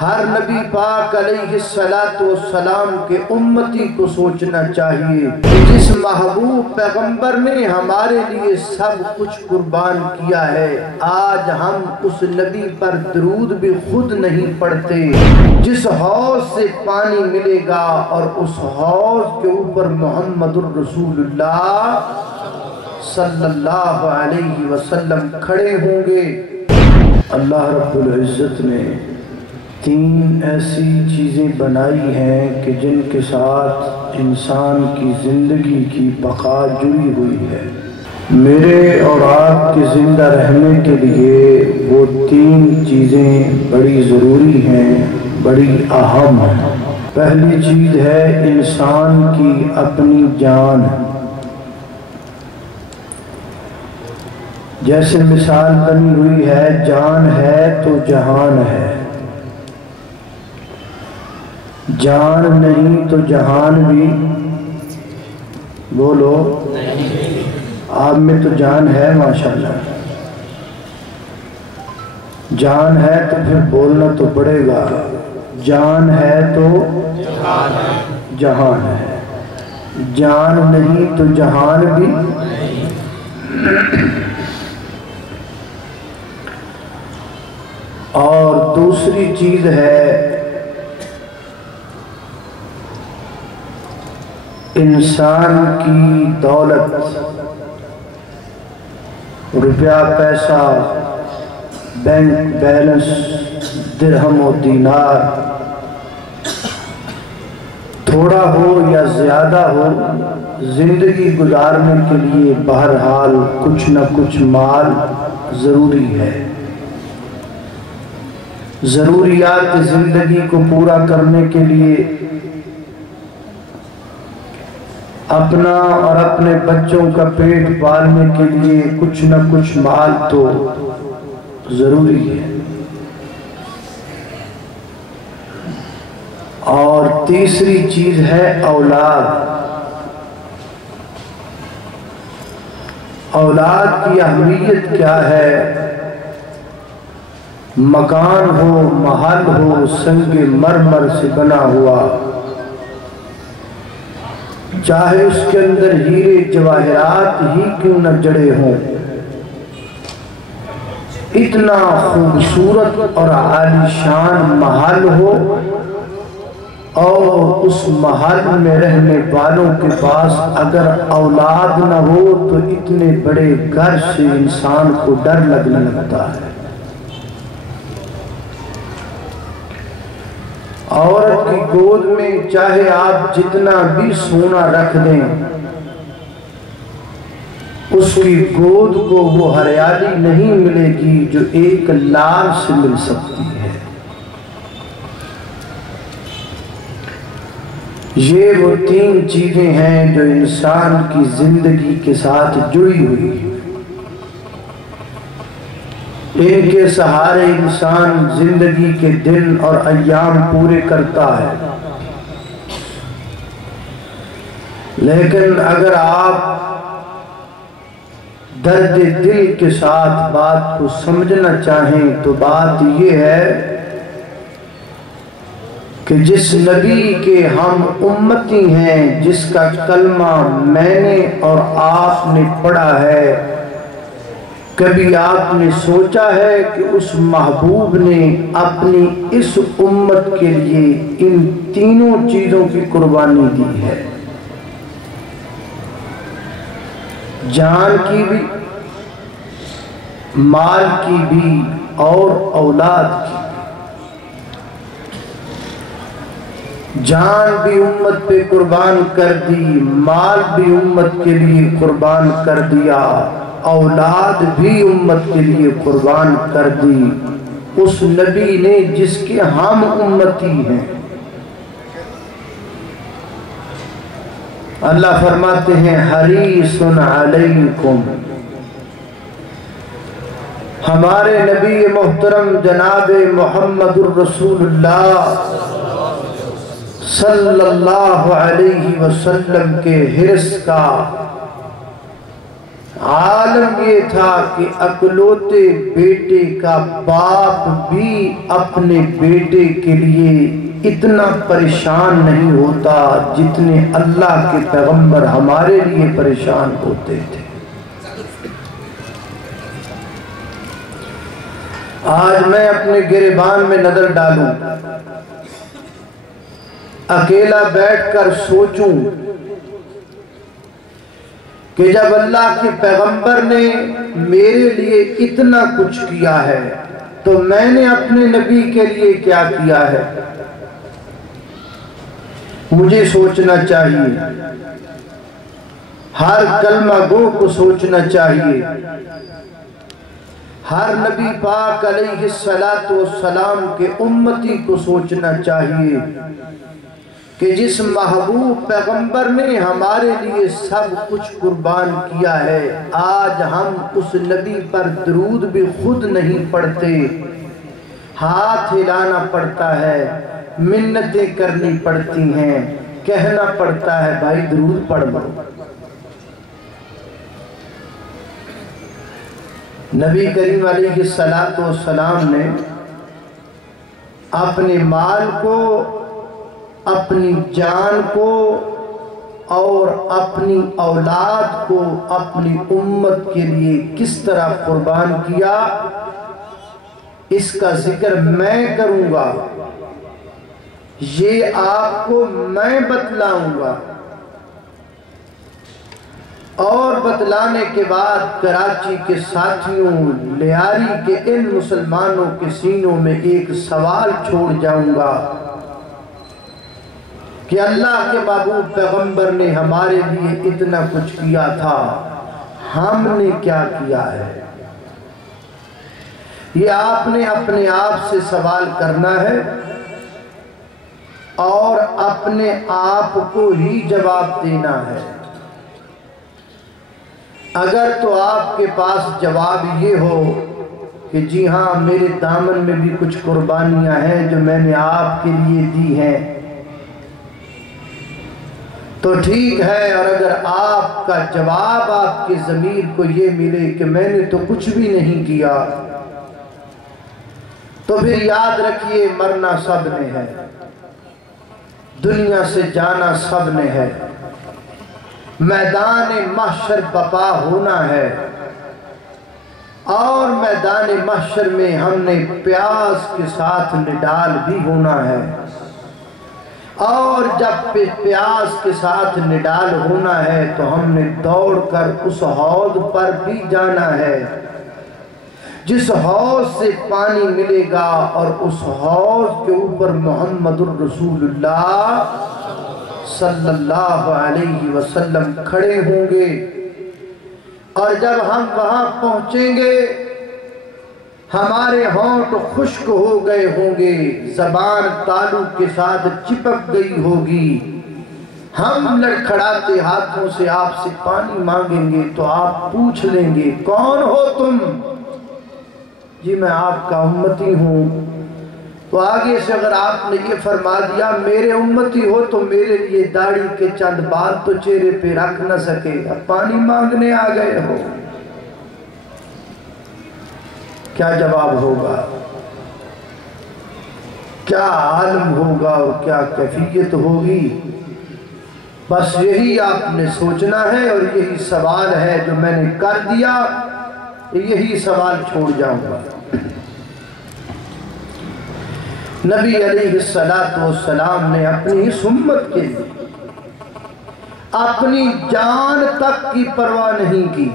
ہر نبی پاک علیہ السلام کے امتی کو سوچنا چاہیے کہ جس محبوب پیغمبر نے ہمارے لیے سب کچھ قربان کیا ہے، آج ہم اس نبی پر درود بھی خود نہیں پڑھتے۔ جس حوض سے پانی ملے گا اور اس حوض کے اوپر محمد الرسول اللہ صلی اللہ علیہ وسلم کھڑے ہوں گے۔ اللہ رب العزت نے تین ایسی چیزیں بنائی ہیں کہ جن کے ساتھ انسان کی زندگی کی بقا جڑی ہوئی ہے۔ میرے اور آپ کے زندہ رہنے کے لیے وہ تین چیزیں بڑی ضروری ہیں، بڑی اہم ہیں۔ پہلی چیز ہے انسان کی اپنی جان۔ جیسے مثال بنی ہوئی ہے، جان ہے تو جہان ہے، جان نہیں تو جہان بھی بولو۔ آپ میں تو جان ہے ماشاءاللہ، جان ہے تو پھر بولنا تو پڑے گا، جان ہے تو جہان ہے، جان نہیں تو جہان بھی۔ اور دوسری چیز ہے انسان کی دولت، روپیہ پیسہ، بینک بیلنس، درہم و دینار، تھوڑا ہو یا زیادہ ہو، زندگی گزارنے کے لیے بہرحال کچھ نہ کچھ مال ضروری ہے۔ ضروریات زندگی کو پورا کرنے کے لیے اپنا اور اپنے بچوں کا پیٹ پالنے کے لیے کچھ نہ کچھ مال تو ضروری ہے۔ اور تیسری چیز ہے اولاد۔ اولاد کی اہمیت کیا ہے؟ مکان ہو، محل ہو، سنگ مرمر سے بنا ہوا، چاہے اس کے اندر ہیرے جواہرات ہی کیوں نہ جڑے ہوں، اتنا خوبصورت اور عالیشان محل ہو اور اس محل میں رہنے والوں کے پاس اگر اولاد نہ ہو تو اتنے بڑے گھر سے انسان کو ڈر لگنے لگتا ہے۔ عورت کی گود میں چاہے آپ جتنا بھی سونا رکھ دیں، اس کی گود کو وہ ہریالی نہیں ملے گی جو ایک لال سے مل سکتی ہے۔ یہ وہ تین چیزیں ہیں جو انسان کی زندگی کے ساتھ جڑی ہوئی ہیں۔ ان کے سہارے انسان زندگی کے دن اور ایام پورے کرتا ہے۔ لیکن اگر آپ درد دل کے ساتھ بات کو سمجھنا چاہیں تو بات یہ ہے کہ جس نبی کے ہم امتی ہیں، جس کا کلمہ میں نے اور آپ نے پڑھا ہے، کبھی آپ نے سوچا ہے کہ اس محبوب نے اپنی اس امت کے لیے ان تینوں چیزوں کی قربانی دی ہے؟ جان کی بھی، مال کی بھی اور اولاد کی بھی۔ جان بھی امت پہ قربان کر دی، مال بھی امت کے لیے قربان کر دیا، اولاد بھی امت کے لیے قربان کر دی اس نبی نے جس کے ہم امتی ہیں۔ اللہ فرماتے ہیں حریص علیکم، ہمارے نبی محترم جناب محمد الرسول اللہ صلی اللہ علیہ وسلم کے حرص کا عالم یہ تھا کہ اکلوتے بیٹے کا باپ بھی اپنے بیٹے کے لیے اتنا پریشان نہیں ہوتا جتنے اللہ کے پیغمبر ہمارے لیے پریشان ہوتے تھے۔ آج میں اپنے گریبان میں نظر ڈالوں، اکیلا بیٹھ کر سوچوں کہ جب اللہ کے پیغمبر نے میرے لیے اتنا کچھ کیا ہے تو میں نے اپنے نبی کے لیے کیا کیا ہے۔ مجھے سوچنا چاہیے، ہر کلمہ گو کو سوچنا چاہیے، ہر نبی پاک علیہ السلام کے امتی کو سوچنا چاہیے کہ جس محبوب پیغمبر نے ہمارے لیے سب کچھ قربان کیا ہے، آج ہم اس نبی پر درود بھی خود نہیں پڑھتے، ہاتھ ہلانا پڑتا ہے، منتیں کرنی پڑتی ہیں، کہنا پڑتا ہے بھائی درود پڑھ لو۔ نبی کریم علیہ السلام نے اپنے مال کو، اپنی جان کو اور اپنی اولاد کو اپنی امت کے لیے کس طرح قربان کیا، اس کا ذکر میں کروں گا، یہ آپ کو میں بتلاؤں گا، اور بتلانے کے بعد کراچی کے ساتھیوں، لیاری کے ان مسلمانوں کے سینوں میں ایک سوال چھوڑ جاؤں گا کہ اللہ کے محبوب پیغمبر نے ہمارے لیے اتنا کچھ کیا تھا، ہم نے کیا کیا ہے؟ یہ آپ نے اپنے آپ سے سوال کرنا ہے اور اپنے آپ کو ہی جواب دینا ہے۔ اگر تو آپ کے پاس جواب یہ ہو کہ جی ہاں میرے دامن میں بھی کچھ قربانیاں ہیں جو میں نے آپ کے لیے دی ہیں، تو ٹھیک ہے، اور اگر آپ کا جواب آپ کی ضمیر کو یہ ملے کہ میں نے تو کچھ بھی نہیں کیا، تو پھر یاد رکھیے مرنا سب نے ہے، دنیا سے جانا سب نے ہے، میدان محشر بپا ہونا ہے، اور میدان محشر میں ہم نے پیاس کے ساتھ نڈال بھی ہونا ہے، اور جب پیاس کے ساتھ نڈال ہونا ہے تو ہم نے دوڑ کر اس حوض پر بھی جانا ہے جس حوض سے پانی ملے گا، اور اس حوض کے اوپر محمد الرسول اللہ صلی اللہ علیہ وسلم کھڑے ہوں گے، اور جب ہم وہاں پہنچیں گے ہمارے ہونٹ خشک ہو گئے ہوں گے، زبان تالو کے ساتھ چپک گئی ہوگی، ہم لڑکھڑاتے ہاتھوں سے آپ سے پانی مانگیں گے تو آپ پوچھ لیں گے کون ہو تم؟ جی میں آپ کا امتی ہوں۔ تو آگے سے اگر آپ نے یہ فرما دیا میرے امتی ہو تو میرے لیے داڑھی کے چند بال تو چہرے پہ رکھ نہ سکے، اب پانی مانگنے آ گئے ہو، کیا جواب ہوگا؟ کیا عالم ہوگا اور کیا کیفیت ہوگی؟ بس یہی آپ نے سوچنا ہے، اور یہی سوال ہے جو میں نے کر دیا، یہی سوال چھوڑ جاؤں گا۔ نبی علیہ السلام نے اپنی اس امت کے لیے اپنی جان تک کی پرواہ نہیں کی،